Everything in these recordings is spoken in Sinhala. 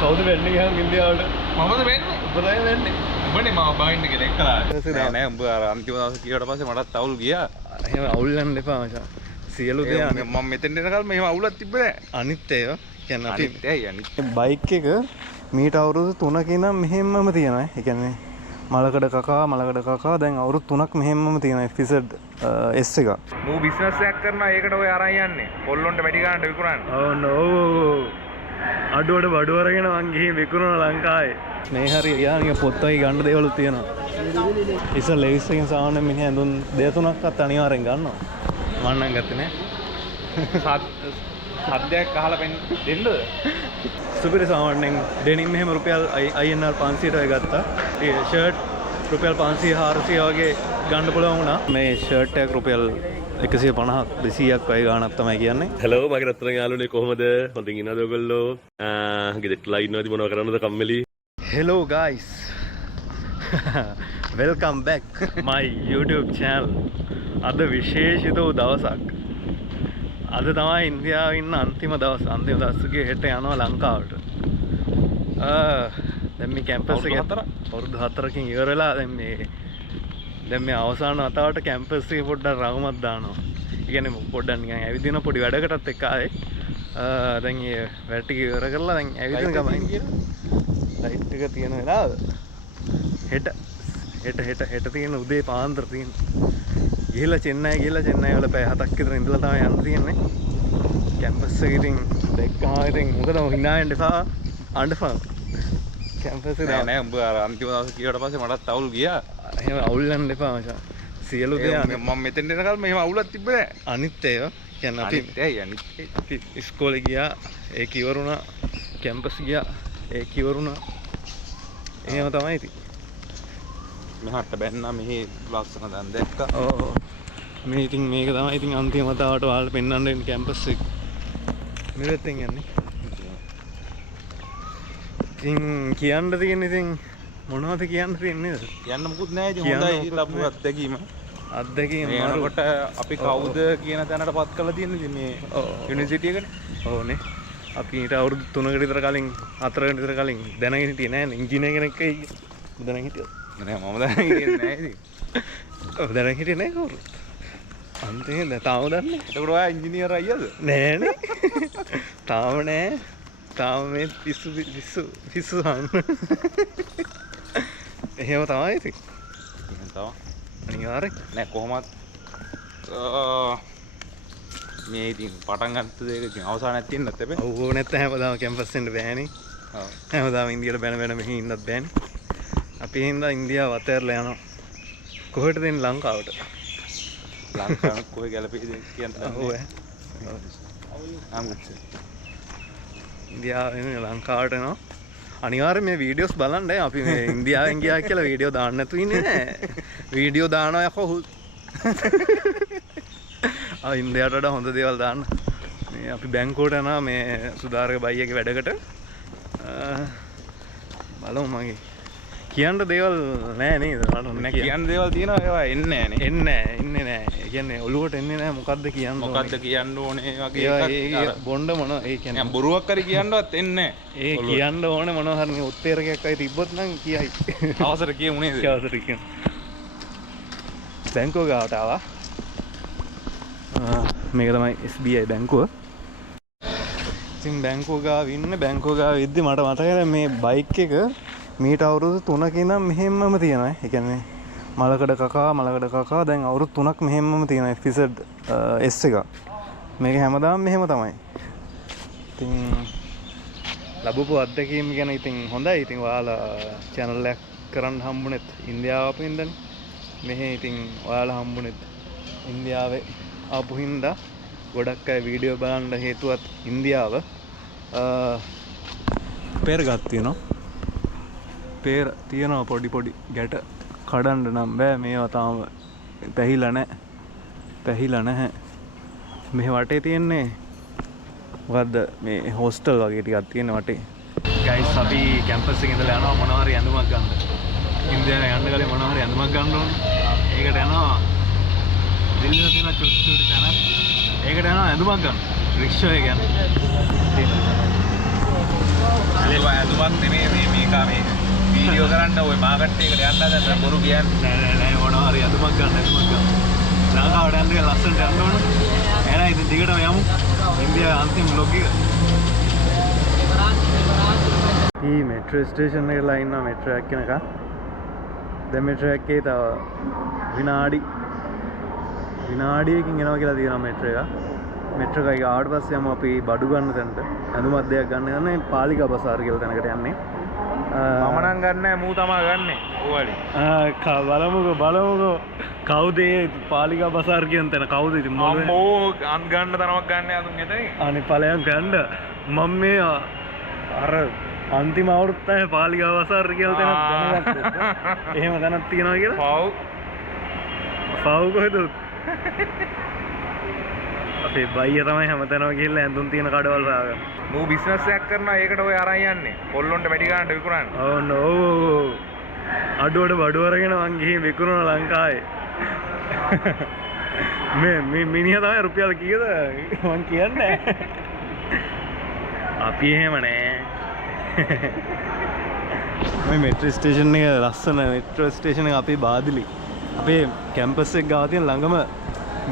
කවුද වෙන්නේ ගියාම ඉන්දියාවට? මමද වෙන්නේ? උඹයි වෙන්නේ. උඹනේ මම බයින්ඩ් කෙනෙක් කරා. නෑ උඹ අර අන්තිම දවසේ කිව්වට පස්සේ මටත් අවුල් ගියා. එහෙම අවුල් යන්න එපා මචං. සියලු දේ මම මෙතෙන් එනකල් මෙහෙම අවුලක් තිබ්බේ නෑ. අනිත් ඒවා කියන්නේ අපි අනිත් අනිත් බයික් එක මීට අවුරුදු 3ක ඉඳන් මෙහෙම්මම තියෙනවා. ඒ කියන්නේ මලකඩ කකා දැන් අවුරුදු 3ක් මෙහෙම්මම තියෙනවා FZ S එක. මූ බිස්නස් එකක් කරනවා ඒකට ඔය අරන් යන්නේ. කොල්ලොන්ට වැඩි ගන්නට විකුණන්නේ. ඔව් නෝ. අඩුවට බඩු අරගෙන මං ගිහින් විකුණනවා ලංකාවේ. මේ හරිය යානිය පොත්තයි ගන්න දේවලු තියෙනවා. ඉතින් ලෙවිස් එකෙන් සාමාන්‍ය මිනිහ ඇඳුම් 2-3ක්වත් අනිවාර්යෙන් ගන්නවා. මම නම් ගත්තේ නෑ. සද්දයක් අහලා දෙන්නද? සුපිරි සාමාන්‍යයෙන් ඩෙනිම් මෙහෙම රුපියල් INR 500ට ඔය ගත්තා. ඒ ෂර්ට් රුපියල් 500-400 වගේ ගන්න පුළුවන් වුණා. මේ ෂර්ට් එකක් රුපියල් 150ක් 200ක් වගේ ගාණක් තමයි කියන්නේ. හෙලෝ මගේ රත්තරන් යාළුවනේ කොහමද? හොඳින් ඉන්නවද ඔයගොල්ලෝ? ගෙදරලා ඉන්නවද මොනව කරන්නද කම්මැලි? Hello guys. Welcome back my YouTube channel. අද විශේෂිත වූ දවසක්. අද තමයි ඉන්දියාවේ ඉන්න අන්තිම දවසගේ හෙට යනවා ලංකාවට. දැන් මේ කැම්පස් එක අවුරුදු 4කින් ඉවර වෙලා දැන් මේ අවසාන වතාවට කැම්පස් එකේ පොඩ්ඩක් රවුමක් දානවා. ඒ කියන්නේ පොඩ්ඩක් නිකන් ඇවිදින පොඩි වැඩකටත් එක්ක ආවේ. දැන් මේ වැඩ ටික ඉවර කරලා දැන් ඇවිදින ගමන් ලයිට් එක තියෙන වෙලාව හෙට තියෙන උදේ පාන්දර තියෙන. ගිහලා චෙන්නයි වල පැය 7ක් විතර ඉඳලා තමයි යන්න තියෙන්නේ. කැම්පස් එක ඉතින් දැක්කම ඉතින් මොකද hina වෙන්න එපා අඬපන්. කැම්පස් එක නෑ උඹ අර අන්තිම දවසේ කිව්වට පස්සේ මටත් අවුල් ගියා. එහෙම අවුල් යන්න එපා මචං. සියලු දේ මම මෙතෙන් එනකල් මෙහෙම අවුලක් තිබ්බේ නෑ. අනිත් ඒවා කියන්නේ අපි ඉස්කෝලේ ගියා ඒක ඉවරුණා. කැම්පස් ගියා ඒක ඉවරුණා. එහෙම තමයි ඉතින්. මෙහාට බැන්නා මෙහි ලස්සන දන් දැක්කා. ඔව්. මේ ඉතින් මේක තමයි ඉතින් අන්තිම වතාවට ඔයාලට පෙන්වන්න ඉන්නේ කැම්පස් එක. මෙතෙන් යන්නේ. ඉතින් කියන්න තියෙන්නේ ඉතින් මොනවද කියන්න තියෙන්නේ? කියන්න මොකුත් නෑ ඉතින් හොඳයි ලැබු අත්දැකීම. අත්දැකීම යනකොට අපි කවුද කියන තැනටපත් කරලා තියෙන්නේ ඉතින් මේ යුනිවර්සිටි එකනේ. ඕනේ. අපි ඊට අවුරුදු 3කට විතර කලින් 4කට විතර කලින් දැනගෙන හිටියේ නෑනේ ඉංජිනේර කෙනෙක් දැනගෙන හිටියෝ. නෑ මම දැනගෙන හිටියේ නෑ ඉතින්. ඔව් දැනගෙන හිටියේ නෑ කවුරුත්. අන්තිමේ තාම දන්නේ. එතකොට ඔයා ඉංජිනේර අයියද? නෑනේ. තාම නෑ. තාම මේ පිස්සු හන්න. එහෙම තමයි ඉතින්. එහෙනම් තමයි. අනිවාර්යෙන්. නෑ කොහොමත් මේ ඉතින් පටන් ගන්න දෙයක ඉතින් අවසානයක් තියෙන්නත් එපේ. ඔව් නැත්නම් හැමදාම කැම්පස් එන්න බෑනේ. ඔව්. හැමදාම ඉන්දියාවට බැන මෙහි ඉන්නත් බෑනේ. අපි හින්දා ඉන්දියාව අතහැරලා යනවා. කොහෙටද එන්නේ ලංකාවට? ලංකාව කොහෙ ගැලපෙයිද කියන්න ඔව් ආමුත් ඉන්දියාව එන්නේ ලංකාවට එනවා. අනිවාර්යෙන් මේ වීඩියෝස් බලන්න අපි මේ ඉන්දියාවෙන් ගියා කියලා වීඩියෝ දාන්න නැතු ඉන්නේ නෑ. වීඩියෝ දානවා යකෝ. ඉන්දියාවට වඩා හොඳ දේවල් දාන්න. මේ අපි බැංකුවට යනවා මේ සුදාරක බයියගේ වැඩකට. බලමු මගේ කියන්න දේවල් නෑ නේද? නෑ කියන්න දේවල් තියෙනවා ඒවා එන්නේ නෑනේ. එන්නේ නෑ. ඒ කියන්නේ ඔළුවට එන්නේ නෑ මොකද්ද කියන්න ඕනේ. මොකද්ද කියන්න ඕනේ වගේ එකක්. බොණ්ඩ මොන ඒ කියන්නේ නිකන් බොරුවක් හරි කියන්නවත් එන්නේ නෑ. ඒ කියන්න ඕනේ මොනවා හරි උත්තේරකයක් අය තිබ්බොත් නම් කියයි. අවසර කියමු නේද? අවසර කියමු. බැංකුව ගාවට ආවා. මේක තමයි SBI බැංකුව. ඉතින් බැංකුව ගාව ඉන්නේ බැංකුව ගාව ඉද්දි මට මතකයි මේ බයික් එක මීට අවුරුදු 3ක ඉඳන් මෙහෙම්මම තියෙනවා. ඒ කියන්නේ මලකඩ කකා දැන් අවුරුදු 3ක් මෙහෙම්මම තියෙනවා FZ S එක. මේක හැමදාම මෙහෙම තමයි. ඉතින් ලැබපු අත්දැකීම් ගැන ඉතින් හොඳයි. ඉතින් ඔයාලා channel එකක් කරන්න හම්බුනේත් ඉන්දියාව ආපු හින්දානේ. මෙහෙ ඉතින් ඔයාලා හම්බුනේත් ඉන්දියාවේ ආපු හින්දා ගොඩක් අය වීඩියෝ බලන්න හේතුවත් ඉන්දියාව පෙරගත් තියෙනවා. පේර තියෙනවා පොඩි ගැට කඩන්න නම් බෑ. මේවා තාම පැහිලා නැහැ. මේ වටේ තියෙන්නේ මොකද්ද මේ හෝස්ටල් වගේ ටිකක් තියෙන වටේ. ගයිස් අපි කැම්පස් එකේ ඉඳලා යනවා මොනවා හරි ඇඳුමක් ගන්න. ඉන්දියාවේ යන්න ගලේ මොනවා හරි ඇඳුමක් ගන්න ඕනේ. ඒකට යනවා දිල්ලියේ තියෙන චුට්ටු තැනක්. ඒකට යනවා ඇඳුමක් ගන්න. රික්ෂා එක යනවා. බොරුවක් නෙමේ මේක මේ වීඩියෝ කරන්න ඔය මාකට් එකට යන්න හදන බොරු කියන්නේ නෑ මොනවා හරි අදුමක් ගන්න ලංකාවට යන්න ලස්සනට යන්න ඕන. එහෙනම් ඉතින් දිගටම යමු. ඉන්දියාවේ අන්තිම vlog එක. මේ මෙට්‍රෝ ස්ටේෂන් එකට ලා ඉන්නවා මෙට්‍රෝ එකක් කෙනක. දැන් මෙට්‍රෝ එකේ තව විනාඩියකින් එනවා කියලා තියෙනවා මෙට්‍රෝ එක. මෙට්‍රෝ එකයි ආවට පස්සේ යමු අපි බඩු ගන්න තැනට. ඇඳුමක් දෙයක් ගන්න යන්නේ පාලිකා බසාර කියලා තැනකට යන්නේ. මම නම් ගන්නෑ මූ තමා ගන්නෙ ඕවලි බලමුකෝ කවුද පාලිකා බසාර කියන තැන කවුද ඉතින් අම්මෝ අන් ගන්න තරමක් ගන්න අඳුන් එතනින් අනේ ඵලයන් ගන්න මම මේ අර අන්තිම අවුරුද්දේ පාලිකා බසාර කියලා තැනක් දැනගත්තා එහෙම තැනක් තියෙනවා කියලා පව් කොහෙද අපේ බයියා තමයි හැමතැනම ගිහිල්ලා ඇඳුම් තියෙන කඩවල් හොයාගන්න. මූ බිස්නස් එකක් කරනවා ඒකට ඔය අරන් යන්නේ. කොල්ලොන්ට වැඩි ගන්නට විකුණන්න. ඔව් නෝ. අඩුවට බඩු අරගෙන මං ගිහින් විකුණන ලංකාවේ. මේ මිනිහා තමයි රුපියල් කීයද මං කියන්නේ. අපි එහෙම නෑ. මේ මෙට්‍රෝ ස්ටේෂන් එක ලස්සන මෙට්‍රෝ ස්ටේෂන් එක අපේ බාදිලි. අපේ කැම්පස් එක ගාව තියෙන ළඟම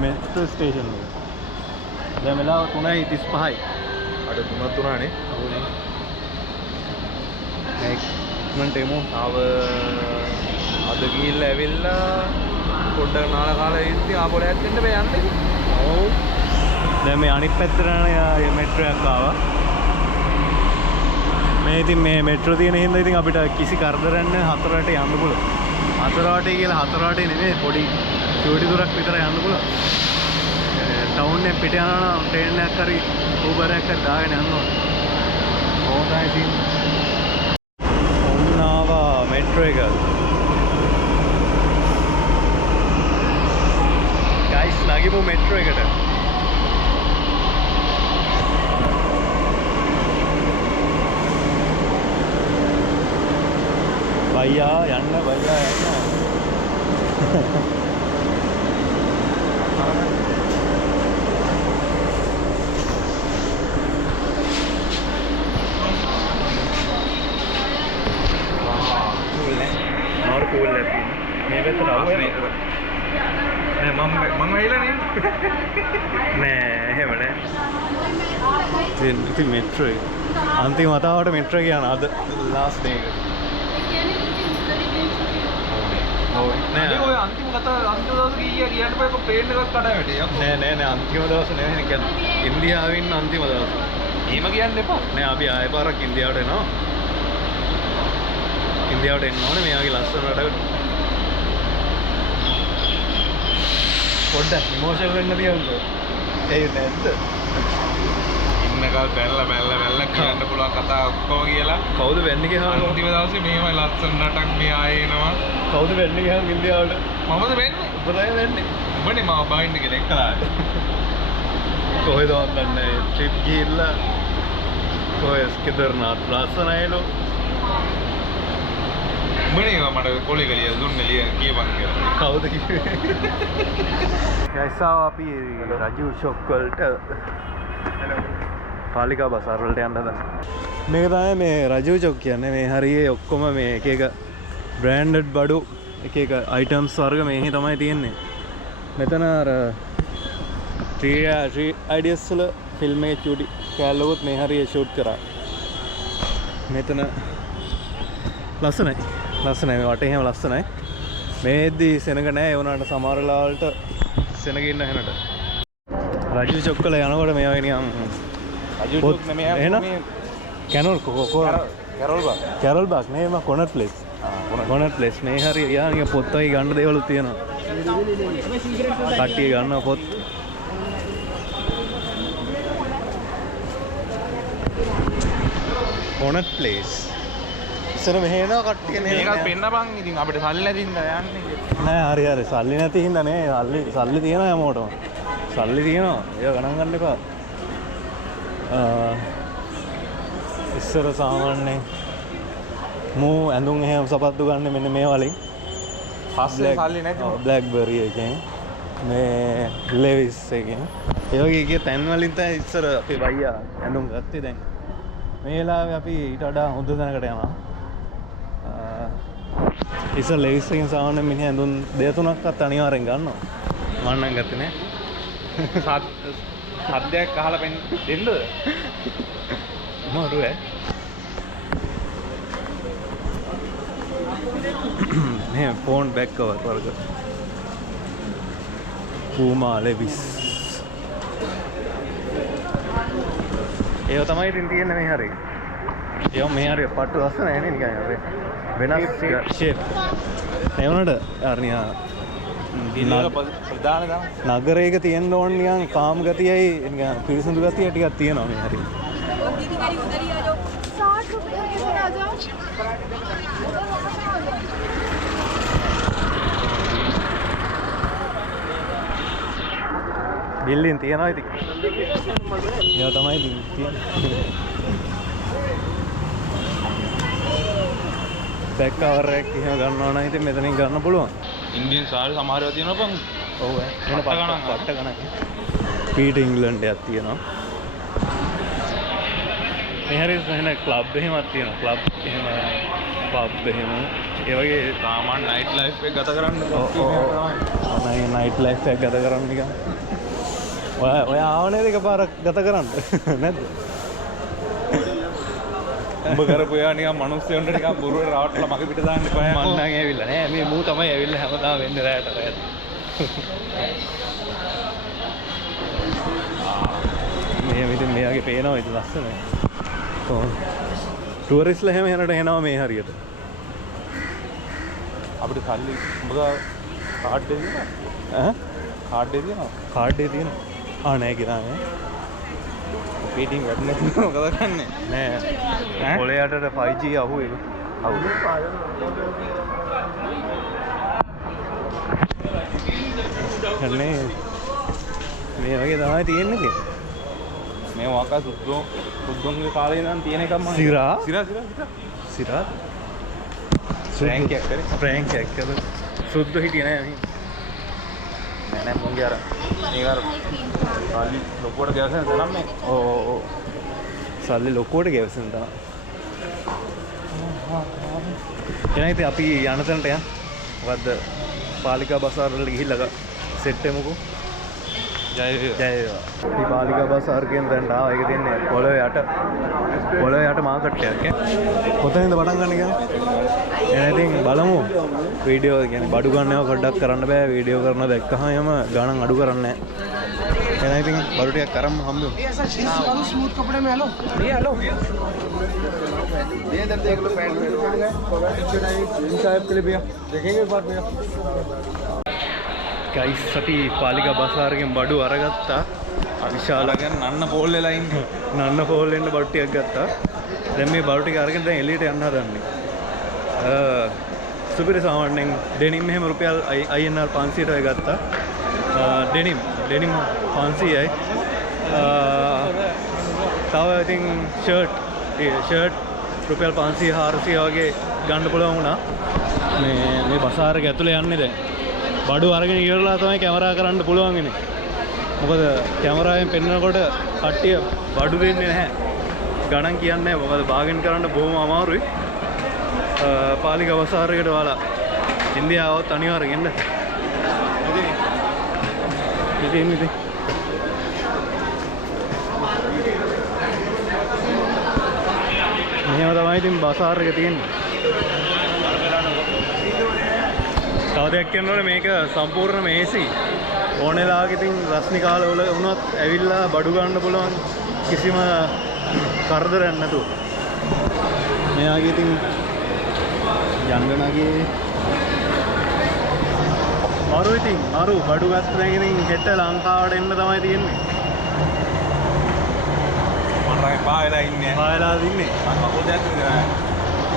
මෙට්‍රෝ ස්ටේෂන් එක. දැන් වෙලාව 3:35යි. අර 3ක් තුනනේ. ඔව්නේ. මන්ට එමු. ආව අද ගිහිල්ලා ඇවිල්ලා පොඩ්ඩක් නාලා කාලා ඉඳි ආපොල හැදෙන්න බෑ යන්නේ. ඔව්. දැන් මේ අනිත් පැත්තට යන මෙට්‍රෝ එකක් ආවා. මේ ඉතින් මේ මෙට්‍රෝ තියෙන හින්දා ඉතින් අපිට කිසි කරදරයක් නැහැ හතරට යන්න පුළුවන්. හතරවටේ කියලා හතරවටේ නෙමෙයි පොඩි චූටි දුරක් විතර යන්න පුළුවන්. ටවුන් එක පිට යනවා නම් ට්‍රේන් එකක් හරි Uber එකක් හරි දාගෙන යන්න ඕනේ. ඕක තමයි තියෙන්නේ. ඔන්නාවා මෙට්‍රෝ එක. ගයිස් නගිමු මෙට්‍රෝ එකට. බයියා යන්න. මේ පැත්තට ආවේ නෑ මම ඇවිල්ලා නෑ එහෙම නෑ ඉතින් මෙට්‍රෝ එක අන්තිම වතාවට මෙට්‍රෝ එක යන අද ලාස්ට් ඩේ එක ඔව් නෑ ඔය අන්තිම දවසේ ගියා කියන්න බෑ ප්ලේන් එකක් කඩා වැටේ නෑ අන්තිම දවස නෙවෙයි කියන්නේ ඉන්දියාවේ ඉන්න අන්තිම දවස එහෙම කියන්න එපා නෑ අපි ආයෙ පාරක් ඉන්දියාවට එනවා ඉන්දියාවට එන්න ඕනේ මෙයාගේ ලස්සන රටකට පොඩ්ඩක් ඉමෝෂනල් වෙන්න තියන්නකෝ ඒ නැද්ද ඉන්නකල් බැලලා කියන්න පුළුවන් කතා ඔක්කොම කියලා කවුද වෙන්නේ කියලා අන්තිම දවසේ මේවයි ලස්සන රටක් මේ ආයේ එනවා කවුද වෙන්නේ කියලා ඉන්දියාවට මමද වෙන්නේ උඹලා වෙන්නේ උඹනේ මම බයින්ඩ් කෙනෙක් කළා කොහෙද වන්දන්නේ ට්‍රිප් ගිහිල්ලා කොහෙස් කෙදර්නාත් ලස්සනයිලු උඹනේ මට කොලේ ගලිය දුන්නේ කියපන් කියලා කවුද කිව්වේ ගයිසා අපි රජු ෂොප් වලට පාලිකා බසාර වලට යන්න හදන මේක තමයි මේ රජු ෂොප් කියන්නේ මේ හරියේ ඔක්කොම මේ එක බ්‍රෑන්ඩඩ් බඩු එක අයිටම්ස් වර්ග මේහි තමයි තියෙන්නේ මෙතන අර 3 ideas වල ෆිල්ම් එකේ චූටි කෑල්ලකුත් මේ හරියේ ෂූට් කරා මෙතන ලස්සනයි මේ වටේ එහෙම ලස්සනයි මේද්දි සෙනග නැහැ ඒ වුණාට සමහර වෙලාවලට සෙනග ඉන්න හැනට රජු චොක්කල යනකොට මේවා නිකන් රජු චොක් නෙමෙයි එහෙනම් කැනල් කැරල් බාග් නේ මම කොනට් ප්ලේස් කොනට් ප්ලේස් මේ හරිය යා නිකන් පොත් වගේ ගන්න දේවලුත් තියෙනවා කට්ටිය ගන්න පොත් කොනට් ප්ලේස් ඉස්සර මෙහෙ එනවා කට්ටිය නේ මේකත් පෙන්නපන් ඉතින් අපිට සල්ලි නැති හින්දා යන්නේ නෑ හරි සල්ලි නැති හින්දා නේ සල්ලි තියෙනවා හැමෝටම සල්ලි තියෙනවා ඒක ගණන් ගන්න එපා ඉස්සර සාමාන්‍යයෙන් මූ ඇඳුම් එහෙම සපත්තු ගන්න මෙන්න මේ වලින් පස්සේ සල්ලි නැති බ්ලැක්බරි එකෙන් මේ ලෙවිස් එකෙන් ඒ වගේ එක තැන් වලින් තමයි ඉස්සර අපේ බයියා ඇඳුම් ගත්තේ දැන් මේ වෙලාවේ අපි ඊට වඩා හොඳ තැනකට යනවා. ඉතින් ලෙවිස් එකෙන් සාමාන්‍ය මිනිහ ඇඳුම් දෙක තුනක්වත් අනිවාර්යෙන් ගන්නවා. මම නම් ගත්තේ නෑ. සද්දයක් අහලා දෙන්නද? මොරු ඈ. මේ ෆෝන් බෑක් කවර් වර්ග. Puma Levis. ඒක තමයි ඉතින් තියෙන්නේ මේ හරිය. ඒක මේ හරිය පට්ටු ලස්සන නෑනේ නිකන් හරිය. වෙනස් ෂේප්. ඒ වුණාට අරනියා ප්‍රධාන තමයි. නගරයක තියෙන්න ඕන නිකන් කාම් ගතියයි නිකන් පිරිසිදු ගතිය ටිකක් තියෙනවා මේ හරිය. दीदी मेरी उधर ही आ जाओ 60 रुपए इधर आ जाओ බිල්ලින් තියනවා ඉතින්. ඒක තමයි ඉතින් තියෙන්නේ. බෑක් කවර් එක එහෙම ගන්නවා නම් ඉතින් මෙතනින් ගන්න පුළුවන්. ඉන්දියන් සාරි සමහරව තියෙනවා බං. ඔව් ඈ. මොන පට්ට ගණන්. පීටර් ඉංග්ලන්ඩ් එකක් තියෙනවා. මේ හරිය සහන ක්ලබ් එහෙමත් තියෙනවා. ක්ලබ් එහෙම පබ් එහෙම ඒ වගේ සාමාන්‍ය නයිට් ලයිෆ් එක ගත කරන්න නයිට් ලයිෆ් එක ගත කරන්න නිකන්. ඔය ආවනේද එකපාරක් ගත කරන්න නැද්ද? උඹ කරපු ඒවා නිකන් මිනිස්සුන්ට නිකන් බොරුවට රවට්ටලා මගේ පිට දාන්න එපා. මම නම් ඇවිල්ලා නෑ. මේ මූ තමයි ඇවිල්ලා හැමදාම වෙන්නේ රැයට. මේ ඉතින් මෙයාගේ පේනවා ඉතින් ලස්සනයි. කොහොමද? ටුවරිස්ට්ලා හැම හැරට එනවා මේ හරියට. අපිට සල්ලි උඹ කාඩ් එක තියෙනවා? ඈ? කාඩ් එක තියෙනවා? කාඩ් එක තියෙනවා. ආ නෑ ගිරානේ. පීටින් වැඩ නැති මොකද කරන්නේ? නෑ. පොළේ යටට 5G අහුවෙක. අහු. කන්නේ මේ වගේ තමයි තියෙන්නේ ඉතින්. මේ වාකා සුද්දොන්ගේ කාලේ ඉඳන් තියෙන එකක් මම. සිරා? සිරා. ප්‍රෑන්ක් එකක් කරේ. ප්‍රෑන්ක් එකක් කරේ. සුද්දෝ හිටියේ නෑ මේ. නෑ මොන්ගේ අර මේක අර සල්ලි ලොකුවට ගැවසෙන තරම් මේ. ඕ සල්ලි ලොකුවට ගෙවසෙන තමයි. එහෙනම් ඉතින් අපි යන තැනට යන්න. මොකද්ද? පාලිකා බසාර වලට ගිහිල්ලා සෙට් එමුකෝ. ජය ජය. මේ පාලිකා බසාර කියන තැනට ආවා. ඒක තියන්නේ පොළොවේ යට මාකට් එකක් ඈ. කොතනින්ද පටන් ගන්න කියන්නේ? එහෙනම් ඉතින් බලමු. වීඩියෝ කියන්නේ බඩු ගන්නව පොඩ්ඩක් කරන්න බෑ. වීඩියෝ කරන දැක්කහම ගණන් අඩු කරන්නේ නැහැ. එහෙනම් ඉතින් බඩු ටිකක් කරන් හම්බෙමු. स्मूथ कपड़े में हेलो ये हेलो ये इधर देख लो पैंट में इन साहब के लिए भैया देखेंगे एक बार भैया ගයිස් අපි පාලිකා බසාරගෙන් බඩු අරගත්තා. විශාලගෙන නන්න පෝල් වෙලා ඉන්නේ. නන්න පෝල් වෙන්න බඩු ටිකක් ගත්තා. දැන් මේ බඩු ටික අරගෙන දැන් එළියට යන්න හදන්නේ. සුපිරි සාමාන්‍යයෙන් ඩෙනිම් එහෙම රුපියල් INR 500ට ඔය ගත්තා. ඩෙනිම් 500යි. තව ඉතින් ෂර්ට් රුපියල් 500 400 වගේ ගන්න පුළුවන් වුණා. මේ බසාරක ඇතුලේ යන්නේ දැන්. බඩු අරගෙන ඉවරලා තමයි කැමරා කරන්න පුළුවන් ඉන්නේ. මොකද කැමරාවෙන් පෙන්නනකොට කට්ටිය බඩු දෙන්නේ නැහැ. ගණන් කියන්නේ නැහැ. මොකද බාගෙන් කරන්න බොහොම අමාරුයි. පාලිකා බසාරයකට ඔයාලා ඉන්දියාවත් අනිවාර්යෙන් එන්න. ඉතින් මෙහෙම තමයි ඉතින් බසාර එක තියෙන්නේ. තව දෙයක් කියනවනේ මේක සම්පූර්ණ මේසි. ඕන වෙලාවක ඉතින් රස්නි කාලවල වුණත් ඇවිල්ලා බඩු ගන්න පුළුවන් කිසිම කරදරයක් නැතුව. මෙයාගේ ඉතින් යංගනගේ මරු බඩු ගත්ත දැන් ඉතින් හෙට ලංකාවට එන්න තමයි තියෙන්නේ. මරයි පායලා ඉන්නේ. පායලා ඉන්නේ. කවුද දැක්කේ?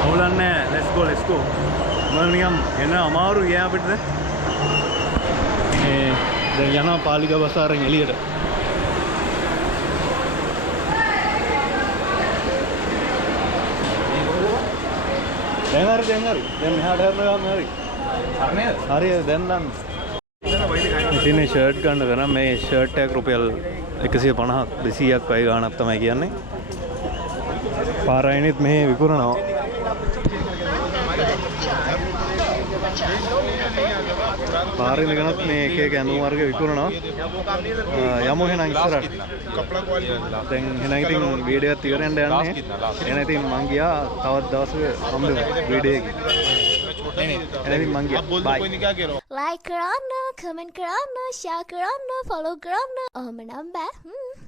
අවුලන්නේ නැහැ. let's go. මම නිකම් එන අමාරු ගියා අපිට දැන්. දැන් යනවා පාලිකා බසාරෙන් එළියට. දැන් හරි. දැන් මෙහාට හරනවා හරි. හරි දැන් නම්. ඉතින් මේ ෂර්ට් ගන්න තරම් මේ ෂර්ට් එකක් රුපියල් 150ක් 200ක් වගේ ගාණක් තමයි කියන්නේ. පාරයිනෙත් මෙහෙ විකුණනවා. පාරේ මෙතනත් මේ එක එක ඇඳුම් වර්ග විකුණනවා. යමු එහෙනම් ඉස්සරහට. දැන් එහෙනම් ඉතින් වීඩියෝ එකත් ඉවරෙන්න යන්නේ. එහෙනම් ඉතින් මං ගියා තවත් දවසක හම්බෙමු වීඩියෝ එකකින්. එහෙනම් ඉතින් මං ගියා. බයි. like කරන්න, comment කරන්න, share කරන්න, follow කරන්න. ඔහොම නම් බෑ.